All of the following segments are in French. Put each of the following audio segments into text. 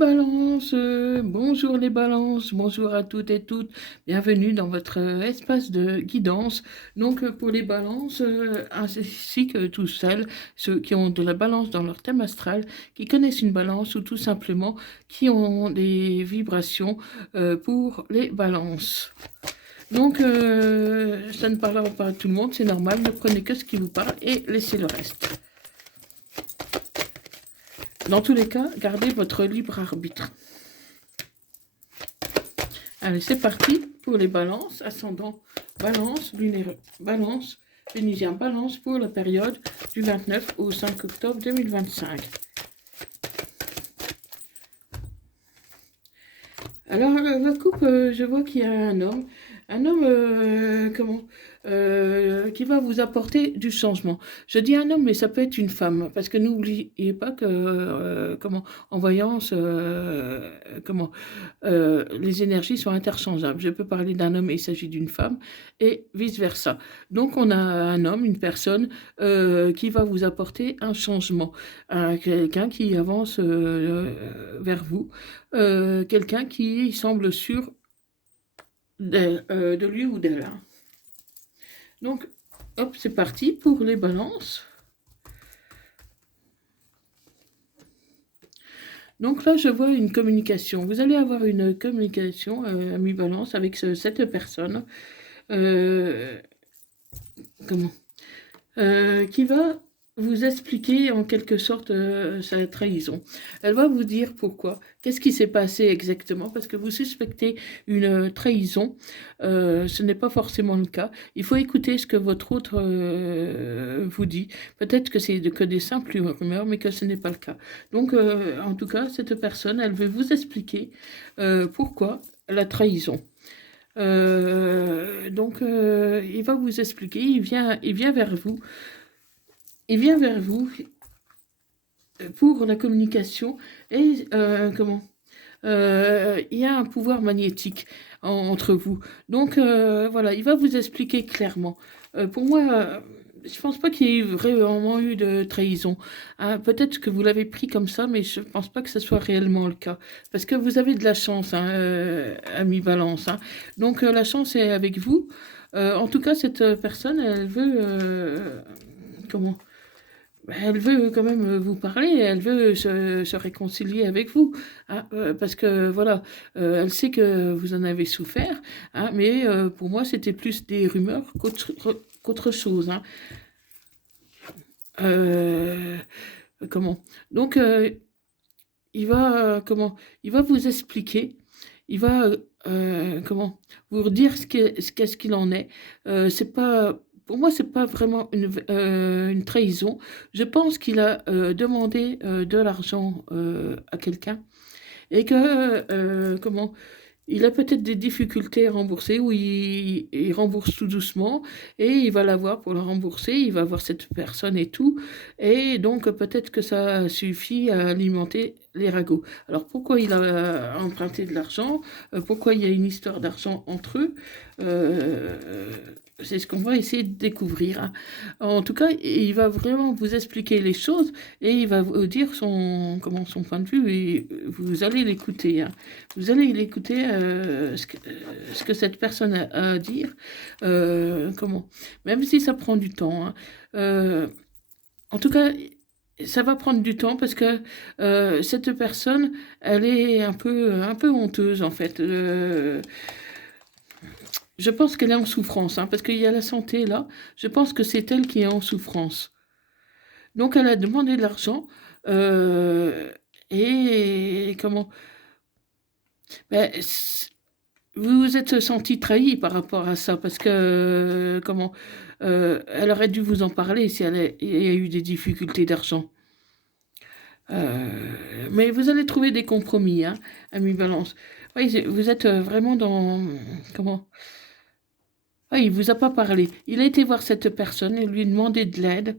balances, bonjour les balances, bonjour à toutes et toutes, bienvenue dans votre espace de guidance. Donc pour les balances, ainsi que tous celles, ceux qui ont de la balance dans leur thème astral, qui connaissent une balance ou tout simplement qui ont des vibrations pour les balances. Donc ça ne parlera pas à tout le monde, c'est normal, ne prenez que ce qui vous parle et laissez le reste. Dans tous les cas, gardez votre libre arbitre. Allez, c'est parti pour les balances, ascendant balance, lunaire balance, vénusien balance pour la période du 29 au 5 octobre 2025. Alors, la coupe, je vois qu'il y a un homme, qui va vous apporter du changement. Je dis un homme, mais ça peut être une femme, parce que n'oubliez pas que, en voyance, les énergies sont interchangeables. Je peux parler d'un homme et il s'agit d'une femme, et vice-versa. Donc, on a un homme, une personne, qui va vous apporter un changement, quelqu'un qui avance vers vous, quelqu'un qui semble sûr de lui ou d'elle. Donc, hop, c'est parti pour les balances. Donc là, je vois une communication. Vous allez avoir une communication à mi-balance avec cette personne qui va vous expliquer en quelque sorte sa trahison. Elle va vous dire pourquoi, qu'est-ce qui s'est passé exactement, parce que vous suspectez une trahison, ce n'est pas forcément le cas. Il faut écouter ce que votre autre vous dit. Peut-être que c'est que des simples rumeurs, mais que ce n'est pas le cas. Donc, en tout cas, cette personne, elle veut vous expliquer pourquoi la trahison. Il va vous expliquer, il vient vers vous. Il vient vers vous pour la communication et il y a un pouvoir magnétique entre vous. Donc voilà, il va vous expliquer clairement. Pour moi, je ne pense pas qu'il y ait vraiment eu de trahison. Hein, peut-être que vous l'avez pris comme ça, mais je ne pense pas que ce soit réellement le cas. Parce que vous avez de la chance, hein, ami Balance. Hein. Donc la chance est avec vous. En tout cas, cette personne, elle veut... Elle veut quand même vous parler, elle veut se réconcilier avec vous, hein, parce que voilà, elle sait que vous en avez souffert, hein, mais pour moi c'était plus des rumeurs qu'autre chose. Hein. Euh, comment Donc il va vous expliquer, il va vous dire qu'est-ce qu'il en est. C'est pas Pour moi, c'est pas vraiment une trahison. Je pense qu'il a demandé de l'argent à quelqu'un et que il a peut-être des difficultés à rembourser ou il rembourse tout doucement et il va l'avoir pour le rembourser, il va voir cette personne et tout. Et donc peut-être que ça suffit à alimenter les ragots. Alors pourquoi il a emprunté de l'argent? Pourquoi il y a une histoire d'argent entre eux? Euh, c'est ce qu'on va essayer de découvrir. Hein. En tout cas, il va vraiment vous expliquer les choses et il va vous dire son point de vue et vous allez l'écouter. Hein. Vous allez l'écouter, ce que cette personne a à dire, même si ça prend du temps. Hein. En tout cas, ça va prendre du temps parce que cette personne, elle est un peu honteuse en fait. Je pense qu'elle est en souffrance, hein, parce qu'il y a la santé là. Je pense que c'est elle qui est en souffrance. Donc elle a demandé de l'argent et ben, vous vous êtes senti trahi par rapport à ça parce que elle aurait dû vous en parler si il y a eu des difficultés d'argent. Mais vous allez trouver des compromis, hein, ami Balance. Oui, vous êtes vraiment dans comment il vous a pas parlé. Il a été voir cette personne et lui demander de l'aide,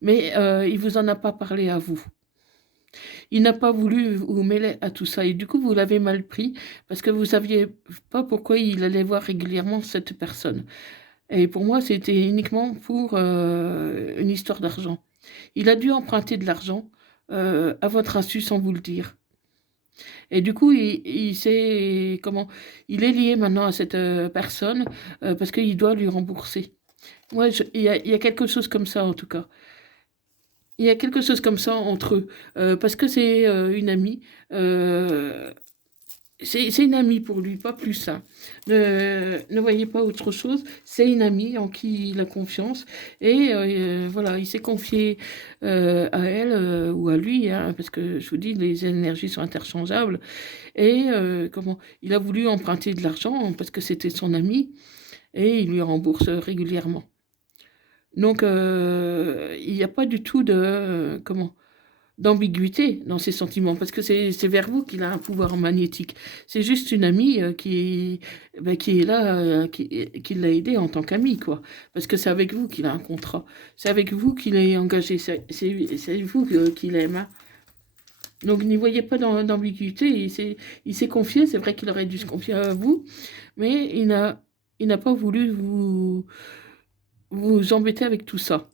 mais il vous en a pas parlé à vous. Il n'a pas voulu vous mêler à tout ça et du coup vous l'avez mal pris parce que vous saviez pas pourquoi il allait voir régulièrement cette personne. Et pour moi c'était uniquement pour une histoire d'argent. Il a dû emprunter de l'argent à votre insu sans vous le dire. Et du coup, il est lié maintenant à cette personne parce qu'il doit lui rembourser. Ouais, il y a quelque chose comme ça en tout cas. Il y a quelque chose comme ça entre eux parce que c'est une amie. C'est une amie pour lui, pas plus, hein. Ne voyez pas autre chose. C'est une amie en qui il a confiance. Et voilà, il s'est confié à elle ou à lui, hein, parce que je vous dis, les énergies sont interchangeables. Et il a voulu emprunter de l'argent parce que c'était son ami et il lui rembourse régulièrement. Donc, il n'y a pas du tout de, d'ambiguïté dans ses sentiments, parce que c'est vers vous qu'il a un pouvoir magnétique. C'est juste une amie qui est là, qui l'a aidé en tant qu'amie, quoi. Parce que c'est avec vous qu'il a un contrat. C'est avec vous qu'il est engagé. C'est vous qu'il aime, hein. Donc n'y voyez pas d'ambiguïté. Il s'est confié. C'est vrai qu'il aurait dû se confier à vous, mais il n'a pas voulu vous embêter avec tout ça.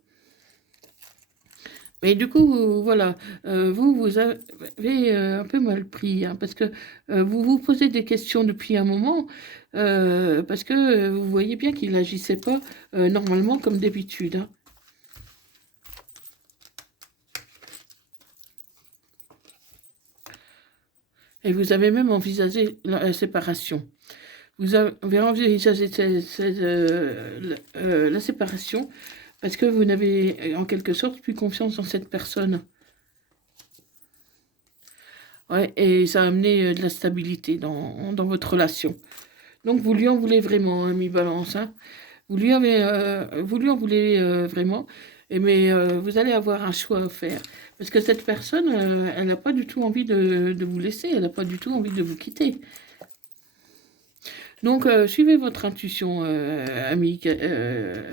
Mais du coup, voilà, vous avez un peu mal pris, hein, parce que vous vous posez des questions depuis un moment, parce que vous voyez bien qu'il n'agissait pas normalement comme d'habitude, hein. Et vous avez même envisagé la séparation. Vous avez envisagé la séparation parce que vous n'avez en quelque sorte plus confiance dans cette personne. Ouais, et ça a amené de la stabilité dans votre relation. Donc vous lui en voulez vraiment, ami Balance, hein. Vous lui en voulez vraiment, mais vous allez avoir un choix à faire. Parce que cette personne, elle n'a pas du tout envie de vous laisser, elle n'a pas du tout envie de vous quitter. Donc, suivez votre intuition, ami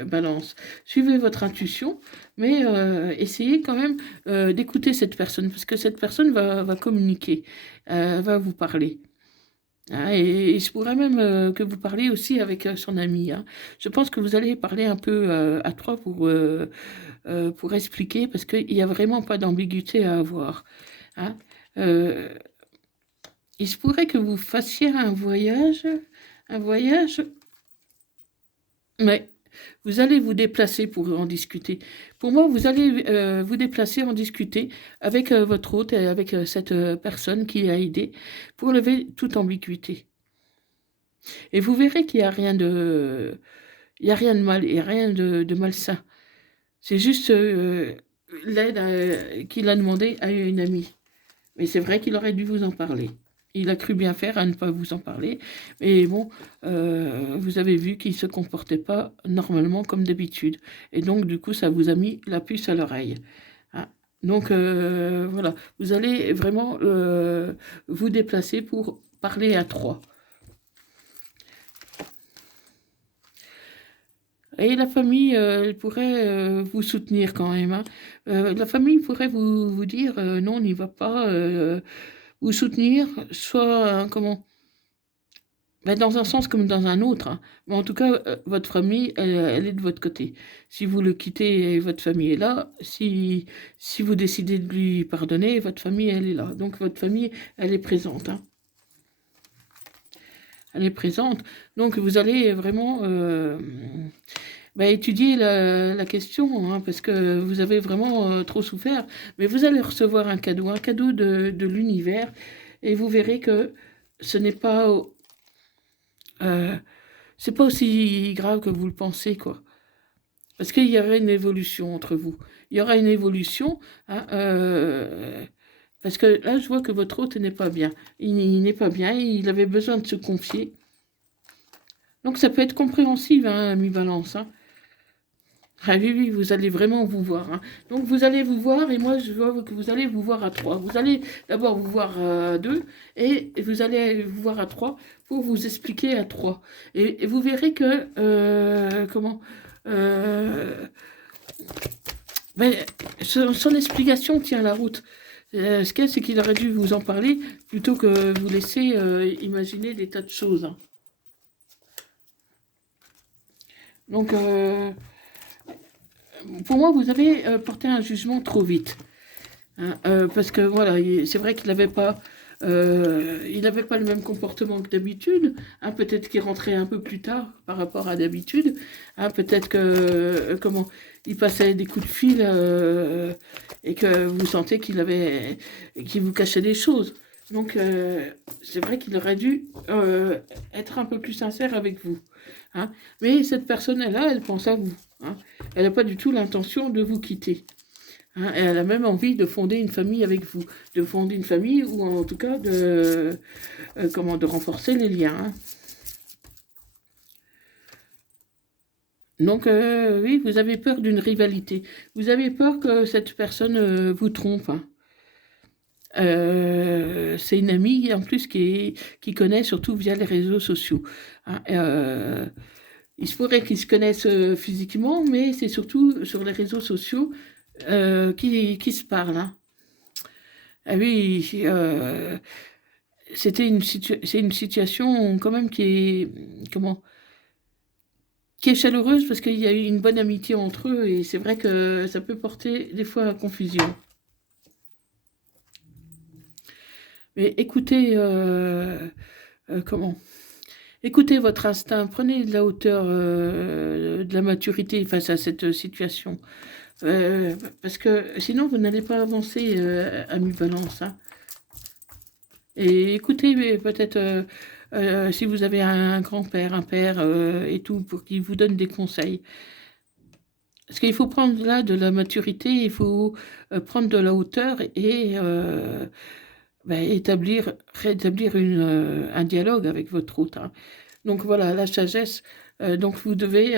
Balance. Suivez votre intuition, mais essayez quand même d'écouter cette personne, parce que cette personne va communiquer, va vous parler. Ah, et il se pourrait même que vous parliez aussi avec son ami, hein. Je pense que vous allez parler un peu à trois pour expliquer, parce qu'il n'y a vraiment pas d'ambiguïté à avoir, hein. Euh, il se pourrait que vous fassiez un voyage, mais vous allez vous déplacer pour en discuter. Pour moi, vous allez vous déplacer, en discuter avec votre hôte et avec cette personne qui a aidé pour lever toute ambiguïté. Et vous verrez qu'il n'y a rien de, il y a rien de mal, il n'y a rien de malsain. C'est juste l'aide qu'il a demandé à une amie. Mais c'est vrai qu'il aurait dû vous en parler. Il a cru bien faire à ne pas vous en parler. Mais bon, vous avez vu qu'il ne se comportait pas normalement comme d'habitude. Et donc, du coup, ça vous a mis la puce à l'oreille, hein. Donc, voilà, vous allez vraiment vous déplacer pour parler à trois. Et la famille, elle pourrait vous soutenir quand même, hein. La famille pourrait vous dire non, on n'y va pas, vous soutenir, soit ben, dans un sens comme dans un autre, hein. Mais en tout cas, votre famille, elle est de votre côté. Si vous le quittez, votre famille est là. Si vous décidez de lui pardonner, votre famille, elle est là. Donc votre famille, elle est présente, hein. Elle est présente. Donc vous allez vraiment bah, étudier la question, hein, parce que vous avez vraiment trop souffert. Mais vous allez recevoir un cadeau de l'univers, et vous verrez que ce n'est pas, euh, c'est pas aussi grave que vous le pensez, quoi. Parce qu'il y aura une évolution entre vous. Il y aura une évolution, hein, parce que là, je vois que votre hôte n'est pas bien. Il n'est pas bien, il avait besoin de se confier. Donc ça peut être compréhensible, hein, ami Balance, hein. Ah oui, oui, vous allez vraiment vous voir, hein. Donc vous allez vous voir, et moi je vois que vous allez vous voir à trois. Vous allez d'abord vous voir à deux, et vous allez vous voir à trois pour vous expliquer à trois. Et vous verrez que, euh, ben, son explication tient la route. Ce qu'il y a, c'est qu'il aurait dû vous en parler plutôt que vous laisser imaginer des tas de choses, hein. Donc, pour moi, vous avez porté un jugement trop vite, hein, parce que voilà, c'est vrai qu'il n'avait pas il n'avait pas le même comportement que d'habitude, hein, peut-être qu'il rentrait un peu plus tard par rapport à d'habitude, hein, peut-être que, comment, il passait des coups de fil et que vous sentez qu'il vous cachait des choses. Donc, c'est vrai qu'il aurait dû être un peu plus sincère avec vous, hein. Mais cette personne-là, elle pense à vous, hein. Elle n'a pas du tout l'intention de vous quitter, hein. Et elle a même envie de fonder une famille avec vous, de fonder une famille ou en tout cas de renforcer les liens, hein. Donc, oui, vous avez peur d'une rivalité. Vous avez peur que cette personne vous trompe, hein. C'est une amie en plus qui connaît surtout via les réseaux sociaux, hein. Il se pourrait qu'ils se connaissent physiquement, mais c'est surtout sur les réseaux sociaux qui se parlent, hein. Ah oui, c'est une situation quand même comment, qui est chaleureuse parce qu'il y a eu une bonne amitié entre eux et c'est vrai que ça peut porter des fois à confusion. Mais écoutez, comment? Écoutez votre instinct, prenez de la hauteur, de la maturité face à cette situation. Parce que sinon vous n'allez pas avancer, ami Balance, hein. Et écoutez, mais peut-être si vous avez un grand-père, un père et tout, pour qu'il vous donne des conseils. Parce qu'il faut prendre là de la maturité, il faut prendre de la hauteur et rétablir un dialogue avec votre hôte, hein. Donc voilà, la sagesse. Donc vous devez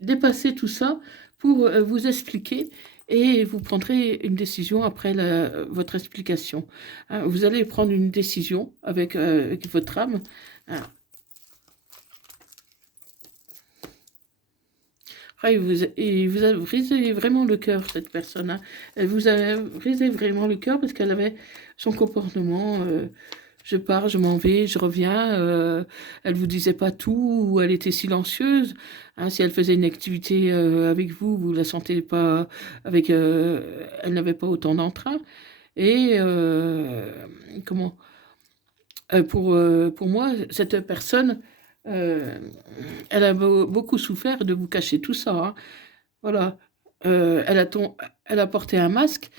dépasser tout ça pour vous expliquer et vous prendrez une décision après votre explication, hein. Vous allez prendre une décision avec votre âme, hein. Ah, il vous a brisé vraiment le cœur, cette personne, hein. Elle vous a brisé vraiment le cœur parce qu'elle avait son comportement. Je pars, je m'en vais, je reviens. Elle vous disait pas tout, ou elle était silencieuse, hein. Si elle faisait une activité avec vous, vous la sentez pas elle n'avait pas autant d'entrain. Et comment pour moi, cette personne, euh, elle a beaucoup souffert de vous cacher tout ça, hein. Voilà. Elle a porté un masque.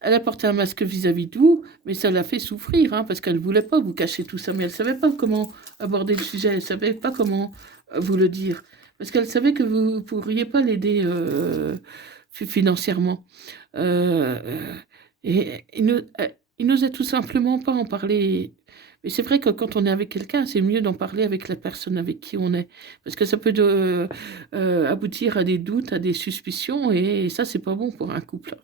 Elle a porté un masque vis-à-vis de vous, mais ça l'a fait souffrir, hein, parce qu'elle ne voulait pas vous cacher tout ça, mais elle ne savait pas comment aborder le sujet, elle ne savait pas comment vous le dire, parce qu'elle savait que vous ne pourriez pas l'aider financièrement. Euh, et il n'osait tout simplement pas en parler. Mais c'est vrai que quand on est avec quelqu'un, c'est mieux d'en parler avec la personne avec qui on est. Parce que ça peut aboutir à des doutes, à des suspicions, et ça, c'est pas bon pour un couple.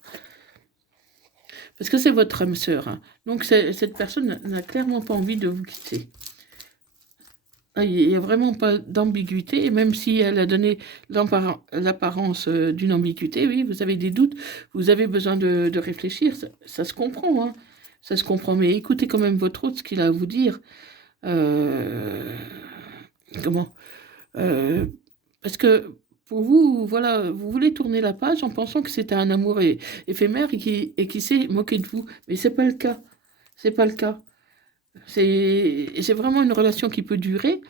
Parce que c'est votre âme sœur, hein. Donc cette personne n'a clairement pas envie de vous quitter. Ah, il n'y a vraiment pas d'ambiguïté, et même si elle a donné l'apparence d'une ambiguïté, oui, vous avez des doutes, vous avez besoin de réfléchir, ça se comprend, hein. Ça se comprend, mais écoutez quand même votre hôte, ce qu'il a à vous dire. Euh, comment euh, Parce que pour vous, voilà, vous voulez tourner la page en pensant que c'était un amour éphémère et qui s'est moqué de vous, mais c'est pas le cas. C'est pas le cas. C'est vraiment une relation qui peut durer.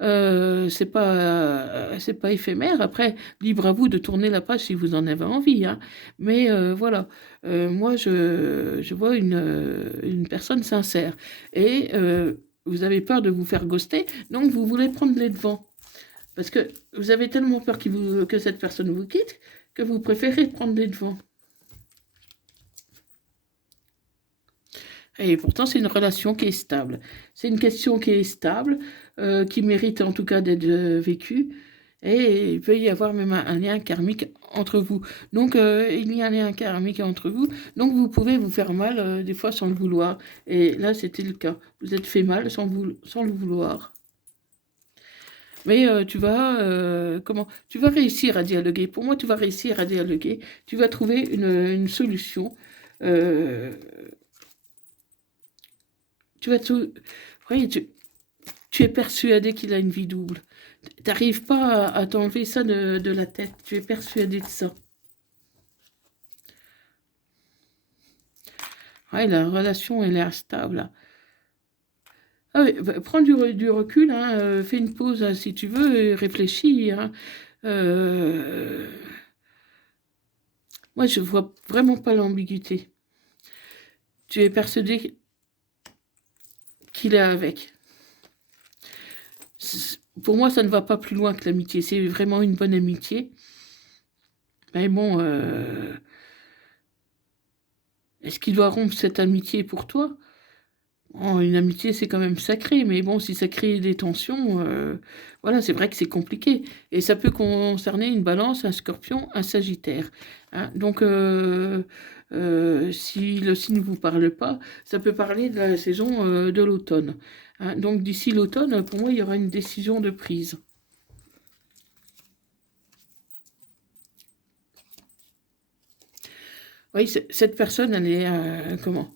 C'est pas éphémère. Après, libre à vous de tourner la page si vous en avez envie, hein. Mais voilà. Moi, je vois une personne sincère. Et vous avez peur de vous faire ghoster, donc vous voulez prendre les devants. Parce que vous avez tellement peur que cette personne vous quitte que vous préférez prendre les devants. Et pourtant, c'est une relation qui est stable. C'est une question qui est stable, qui mérite en tout cas d'être vécue. Et il peut y avoir même un lien karmique entre vous. Donc, il y a un lien karmique entre vous. Donc, vous pouvez vous faire mal des fois sans le vouloir. Et là, c'était le cas. Vous êtes fait mal sans le vouloir. Mais tu vas réussir à dialoguer. Pour moi, tu vas réussir à dialoguer. Tu vas trouver une solution. Euh, tu vas tout. Oui, tu es persuadé qu'il a une vie double. Tu n'arrives pas à t'enlever ça de la tête. Tu es persuadé de ça. Ouais, la relation, elle est instable, là. Ah oui, bah, prends du recul, hein, fais une pause si tu veux, et réfléchis, hein. Euh, Moi, je vois vraiment pas l'ambiguïté. Tu es persuadé qu'il est avec. Pour moi, ça ne va pas plus loin que l'amitié. C'est vraiment une bonne amitié. Mais bon, est-ce qu'il doit rompre cette amitié pour toi? Oh, une amitié, c'est quand même sacré, mais bon, si ça crée des tensions, voilà, c'est vrai que c'est compliqué. Et ça peut concerner une balance, un scorpion, un sagittaire, hein. Donc, si le signe ne vous parle pas, ça peut parler de la saison de l'automne, hein. Donc, d'ici l'automne, pour moi, il y aura une décision de prise. Oui, cette personne, elle est, comment?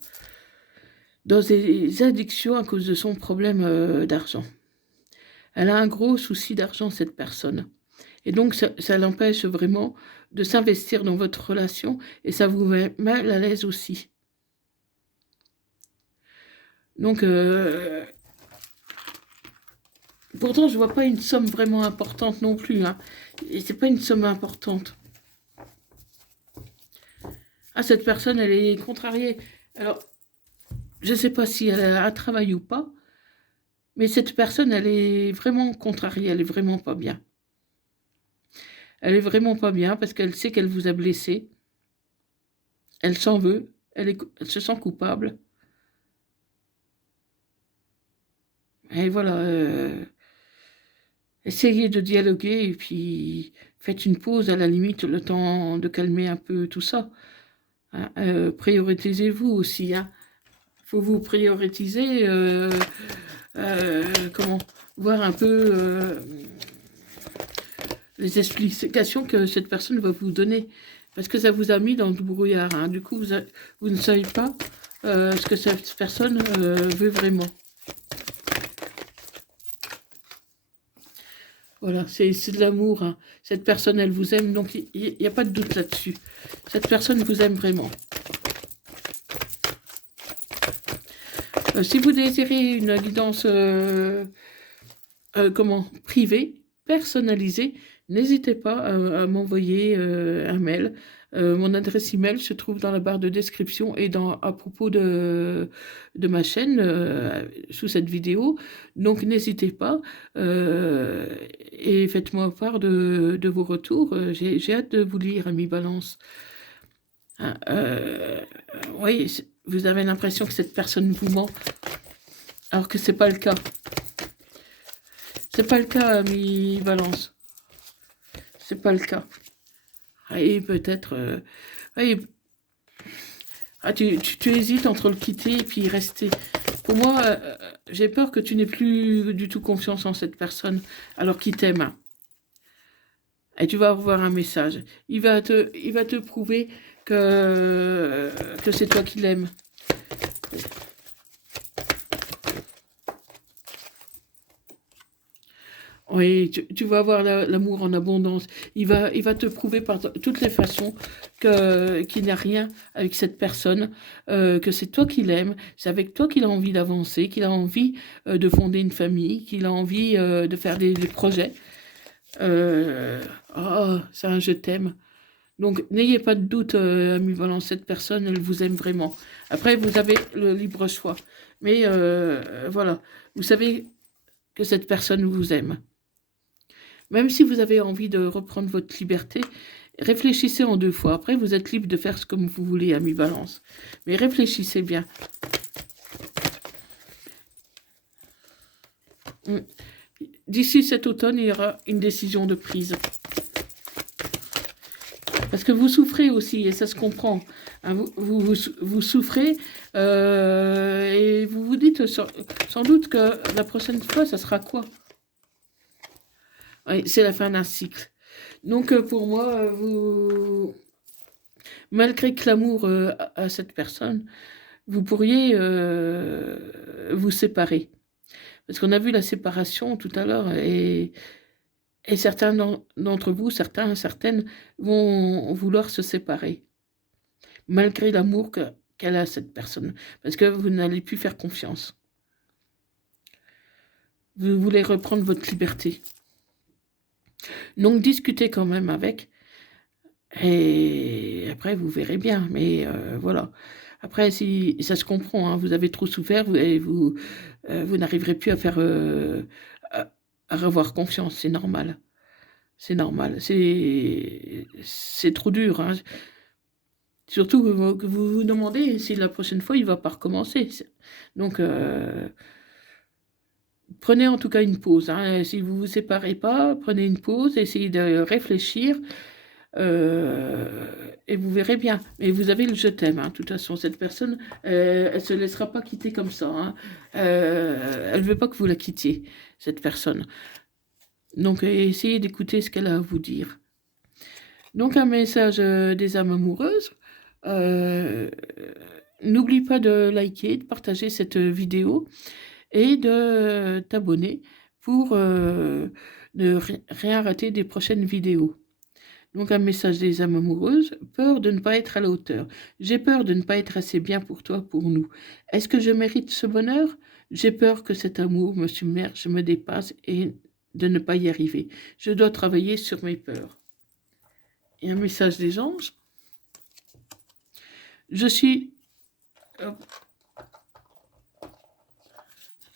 Dans des addictions à cause de son problème d'argent. Elle a un gros souci d'argent, cette personne. Et donc, ça l'empêche vraiment de s'investir dans votre relation et ça vous met mal à l'aise aussi. Donc, pourtant, je ne vois pas une somme vraiment importante non plus, hein. Et c'est pas une somme importante. Ah, cette personne, elle est contrariée. Alors, je ne sais pas si elle a un travail ou pas, mais cette personne, elle est vraiment contrariée, elle est vraiment pas bien. Elle est vraiment pas bien parce qu'elle sait qu'elle vous a blessé. Elle s'en veut, elle se sent coupable. Et voilà, essayez de dialoguer et puis faites une pause à la limite, le temps de calmer un peu tout ça, hein. Prioritisez-vous aussi, hein. Faut vous prioriser, comment voir un peu les explications que cette personne va vous donner. Parce que ça vous a mis dans le brouillard, hein. Du coup, vous ne savez pas ce que cette personne veut vraiment. Voilà, c'est de l'amour, hein. Cette personne, elle vous aime, donc il n'y a pas de doute là-dessus. Cette personne vous aime vraiment. Si vous désirez une guidance privée, personnalisée, n'hésitez pas à m'envoyer un mail. Mon adresse email se trouve dans la barre de description et à propos de ma chaîne sous cette vidéo. Donc n'hésitez pas et faites-moi part de vos retours. J'ai hâte de vous lire, ami Balance. Hein, oui, vous avez l'impression que cette personne vous ment, alors que c'est pas le cas. C'est pas le cas, ami Balance. C'est pas le cas. Et peut-être. Oui, tu hésites entre le quitter et puis rester. Pour moi, j'ai peur que tu n'aies plus du tout confiance en cette personne, alors qu'il t'aime, hein. Et tu vas avoir un message. Il va te prouver que c'est toi qui l'aimes. Oui, tu vas avoir l'amour en abondance. Il va te prouver par toutes les façons qu'il n'y a rien avec cette personne, que c'est toi qui l'aimes, c'est avec toi qu'il a envie d'avancer, qu'il a envie de fonder une famille, qu'il a envie de faire des projets. Euh, oh, c'est un je t'aime. Donc, n'ayez pas de doute, ambivalent, cette personne, elle vous aime vraiment. Après, vous avez le libre choix. Mais voilà, vous savez que cette personne vous aime. Même si vous avez envie de reprendre votre liberté, réfléchissez en deux fois. Après, vous êtes libre de faire ce comme vous voulez, ami Balance. Mais réfléchissez bien. D'ici cet automne, il y aura une décision de prise. Parce que vous souffrez aussi, et ça se comprend. Hein, vous souffrez, et vous vous dites sans doute que la prochaine fois, ça sera quoi? Oui, c'est la fin d'un cycle. Donc pour moi, malgré que l'amour à cette personne, vous pourriez vous séparer. Parce qu'on a vu la séparation tout à l'heure et certains d'entre vous, certaines, vont vouloir se séparer. Malgré l'amour qu'elle a, cette personne, parce que vous n'allez plus faire confiance. Vous voulez reprendre votre liberté. Donc discutez quand même avec, et après vous verrez bien, mais voilà. Après, si ça se comprend, hein, vous avez trop souffert et vous n'arriverez plus à faire, à revoir confiance, c'est normal. C'est normal, c'est trop dur, hein. Surtout que vous vous demandez si la prochaine fois, il va pas recommencer. Donc, prenez en tout cas une pause, hein. Si vous vous séparez pas, prenez une pause, essayez de réfléchir, et vous verrez bien. Mais vous avez le je t'aime, hein. De toute façon, cette personne, elle se laissera pas quitter comme ça, hein. Elle veut pas que vous la quittiez, cette personne. Donc, essayez d'écouter ce qu'elle a à vous dire. Donc, un message des âmes amoureuses. Euh, N'oublie pas de liker, de partager cette vidéo et de t'abonner pour ne rien rater des prochaines vidéos. Donc un message des âmes amoureuses, peur de ne pas être à la hauteur. J'ai peur de ne pas être assez bien pour toi, pour nous. Est-ce que je mérite ce bonheur? J'ai peur que cet amour me submerge, me dépasse et de ne pas y arriver. Je dois travailler sur mes peurs. Et un message des anges. Je suis...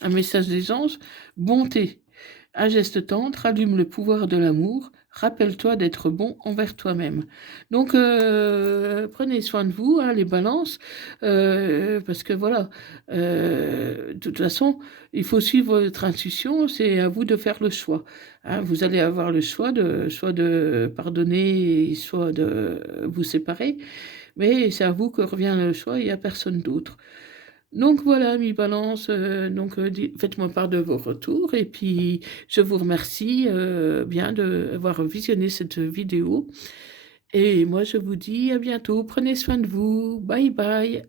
Un message des anges. Bonté. Un geste tendre, allume le pouvoir de l'amour. Rappelle-toi d'être bon envers toi-même. Donc, prenez soin de vous, hein, les balances, parce que voilà, de toute façon, il faut suivre votre intuition, c'est à vous de faire le choix. Hein. Vous allez avoir le choix soit de pardonner, soit de vous séparer, mais c'est à vous que revient le choix, il n'y a personne d'autre. Donc voilà, mi balance, donc faites-moi part de vos retours et puis je vous remercie bien d'avoir visionné cette vidéo et moi je vous dis à bientôt, prenez soin de vous, bye bye.